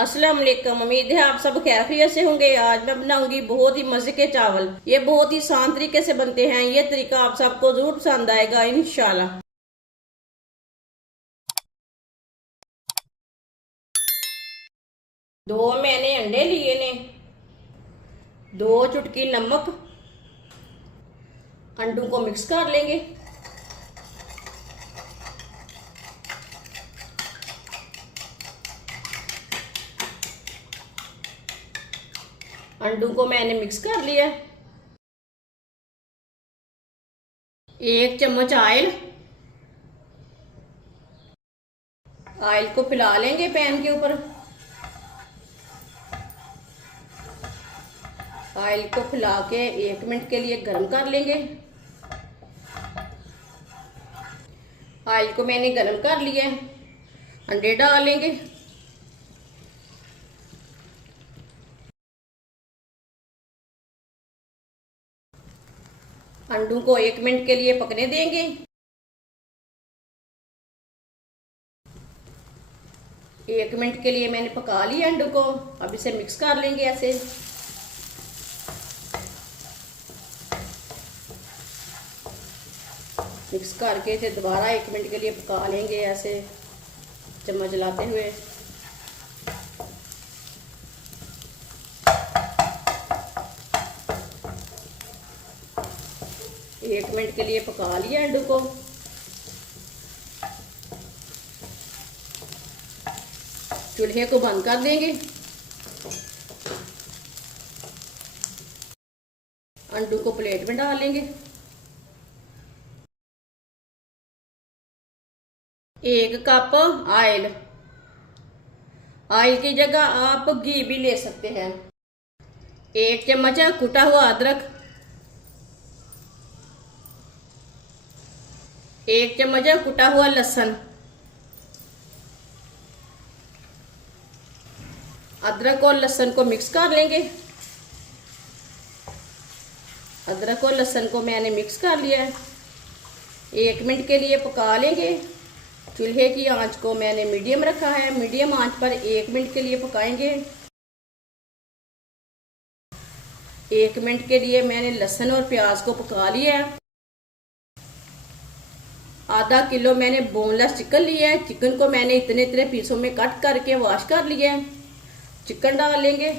अस्सलाम वालेकुम। उम्मीद है आप सब खैरियत से होंगे। आज मैं बनाऊंगी बहुत ही मजे के चावल। ये बहुत ही आसान तरीके से बनते हैं। ये तरीका आप सबको जरूर पसंद आएगा इंशाल्लाह। दो मैंने अंडे लिए ने, दो चुटकी नमक। अंडों को मिक्स कर लेंगे। अंडों को मैंने मिक्स कर लिया। एक चम्मच ऑयल को फैला लेंगे पैन के ऊपर। ऑयल को फैला के 1 मिनट के लिए गर्म कर लेंगे। ऑयल को मैंने गर्म कर लिया है। अंडे डाल लेंगे। अंडों को 1 मिनट के लिए पकने देंगे। 1 मिनट के लिए मैंने पका लिया अंडों को। अब इसे मिक्स कर लेंगे ऐसे। मिक्स करके इसे दोबारा 1 मिनट के लिए पका लेंगे ऐसे चम्मच चलाते हुए। एक मिनट के लिए पका लिया अंडों को। चूल्हे को बंद कर देंगे। अंडों को प्लेट में डाल लेंगे। 1 कप ऑयल की जगह आप घी भी ले सकते हैं। 1 चम्मच कुटा हुआ अदरक, 1 चम्मच कुटा हुआ लहसुन। अदरक और लहसुन को मिक्स कर लेंगे। अदरक और लहसुन को मैंने मिक्स कर लिया है। 1 मिनट के लिए पका लेंगे। चूल्हे की आंच को मैंने मीडियम रखा है। मीडियम आंच पर 1 मिनट के लिए पकाएंगे। 1 मिनट के लिए मैंने लहसुन और प्याज को पका लिया है। आधा किलो मैंने बोनलेस चिकन लिया है। चिकन को मैंने इतने इतने पीसों में कट करके वॉश कर लिया है। चिकन डाल लेंगे।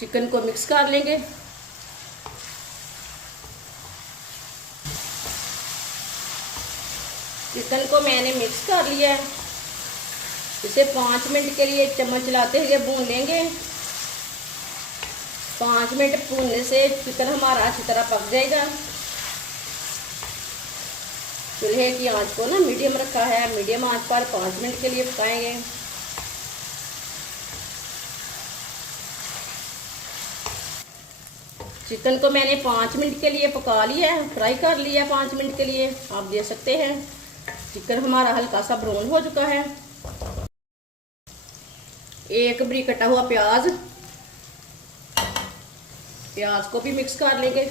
चिकन को मिक्स कर लेंगे। चिकन को मैंने मिक्स कर लिया है। इसे 5 मिनट के लिए चम्मच चलाते हुए भून लेंगे। 5 मिनट भूनने से चिकन हमारा अच्छी तरह पक जाएगा। चूल्हे की आंच को ना मीडियम रखा है। मीडियम आंच पर 5 मिनट के लिए पकाएंगे। चिकन को मैंने 5 मिनट के लिए पका लिया है, फ्राई कर लिया 5 मिनट के लिए। आप देख सकते हैं चिकन हमारा हल्का सा ब्राउन हो चुका है। 1 बारीक कटा हुआ प्याज को भी मिक्स कर लेंगे।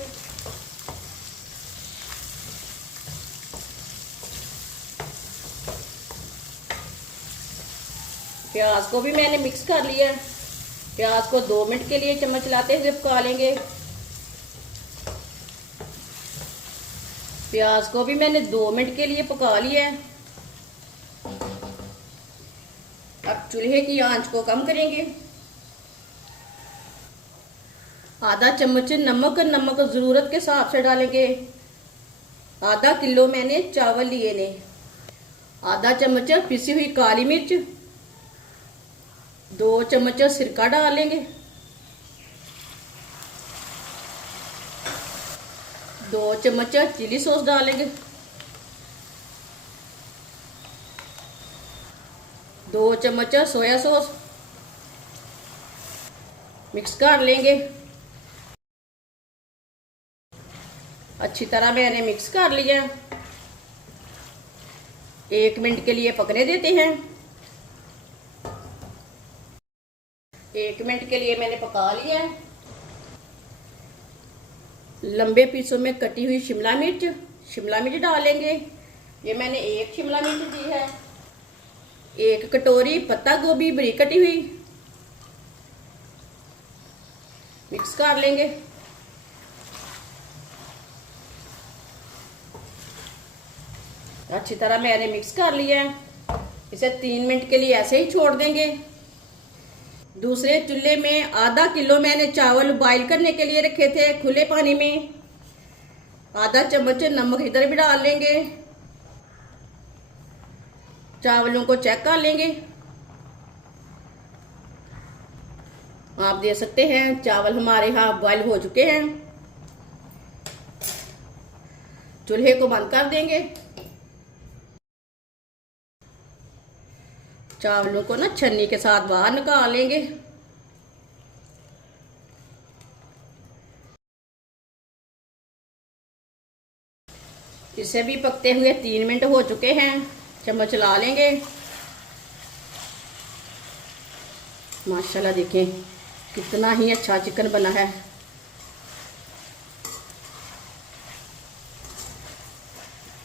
प्याज को भी मैंने मिक्स कर लिया है। प्याज को 2 मिनट के लिए चम्मच चलाते हुए पका लेंगे। प्याज को भी मैंने 2 मिनट के लिए पका लिया है। अब चूल्हे की आंच को कम करेंगे। आधा चम्मच नमक जरूरत के हिसाब से डालेंगे। आधा किलो मैंने चावल लिए ने। आधा चम्मच पिसी हुई काली मिर्च, 2 चम्मच सिरका डालेंगे। 2 चम्मच चिली सॉस डालेंगे। 2 चम्मच सोया सॉस। मिक्स कर लेंगे। अच्छी तरह मैंने मिक्स कर लिया। 1 मिनट के लिए पकने देते हैं। 1 मिनट के लिए मैंने पका लिया है। लंबे पीसों में कटी हुई शिमला मिर्च डालेंगे। ये मैंने 1 शिमला मिर्च दी है। 1 कटोरी पत्ता गोभी बारीक कटी हुई, मिक्स कर लेंगे। अच्छी तरह मैंने मिक्स कर लिया है। इसे 3 मिनट के लिए ऐसे ही छोड़ देंगे। दूसरे चूल्हे में आधा किलो मैंने चावल बॉईल करने के लिए रखे थे खुले पानी में। आधा चम्मच नमक इधर भी डाल लेंगे। चावलों को चेक कर लेंगे। आप देख सकते हैं चावल हमारे यहाँ बॉईल हो चुके हैं। चूल्हे को बंद कर देंगे। चावलों को ना छन्नी के साथ बाहर निकाल लेंगे। इसे भी पकते हुए 3 मिनट हो चुके हैं। चम्मच चला लेंगे। माशाल्लाह देखें कितना ही अच्छा चिकन बना है।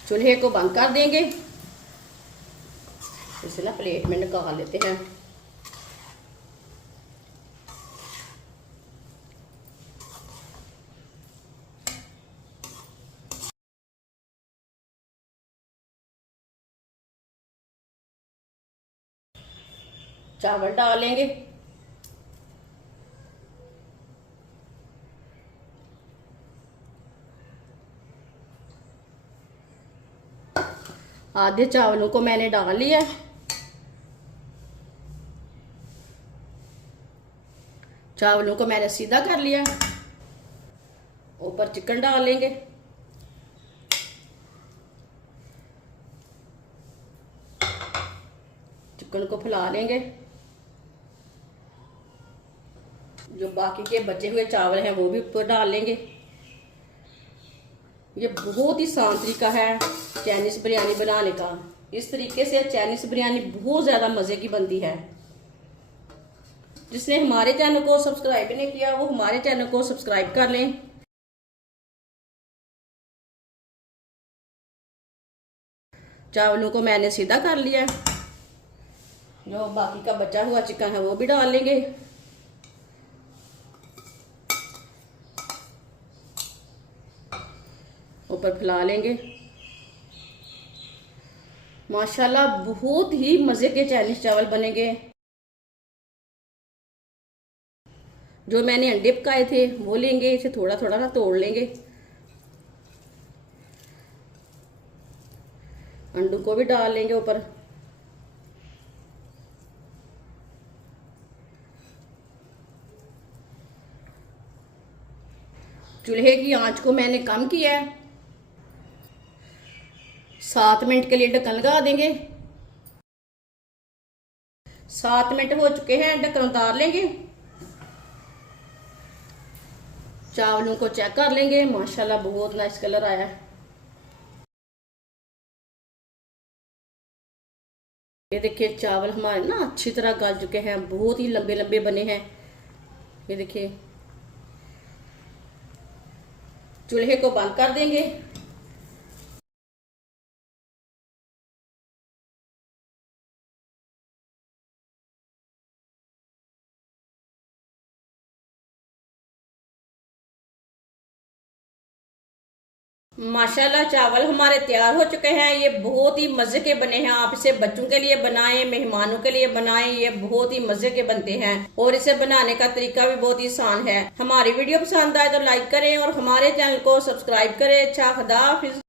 चूल्हे को बंद कर देंगे। इसे ना प्लेट में निकाल लेते हैं। चावल डालेंगे। आधे चावलों को मैंने डाल लिया। चावलों को मैंने सीधा कर लिया। ऊपर चिकन डाल लेंगे। चिकन को फैला लेंगे। जो बाकी के बचे हुए चावल हैं वो भी ऊपर डाल लेंगे। ये बहुत ही आसान तरीका है चाइनीज बिरयानी बनाने का। इस तरीके से चाइनीज बिरयानी बहुत ज़्यादा मज़े की बनती है। जिसने हमारे चैनल को सब्सक्राइब नहीं किया वो हमारे चैनल को सब्सक्राइब कर लें। चावलों को मैंने सीधा कर लिया। जो बाकी का बचा हुआ चिकन है वो भी डाल लेंगे। ऊपर फैला लेंगे। माशाल्लाह बहुत ही मज़े के चाइनीज चावल बनेंगे। जो मैंने अंडे पकाए थे वो लेंगे। इसे थोड़ा थोड़ा ना तोड़ लेंगे। अंडों को भी डाल लेंगे ऊपर। चूल्हे की आंच को मैंने कम किया है। 7 मिनट के लिए ढक्कन लगा देंगे। 7 मिनट हो चुके हैं। ढक्कन उतार लेंगे। चावलों को चेक कर लेंगे। माशाल्लाह बहुत नाइस कलर आया है। ये देखिए चावल हमारे ना अच्छी तरह गल चुके हैं। बहुत ही लंबे लंबे बने हैं। ये देखिए। चूल्हे को बंद कर देंगे। माशाल्लाह चावल हमारे तैयार हो चुके हैं। ये बहुत ही मज़े के बने हैं। आप इसे बच्चों के लिए बनाएं, मेहमानों के लिए बनाएं। ये बहुत ही मज़े के बनते हैं और इसे बनाने का तरीका भी बहुत ही आसान है। हमारी वीडियो पसंद आए तो लाइक करें और हमारे चैनल को सब्सक्राइब करें। अच्छा, खुदा हाफिज।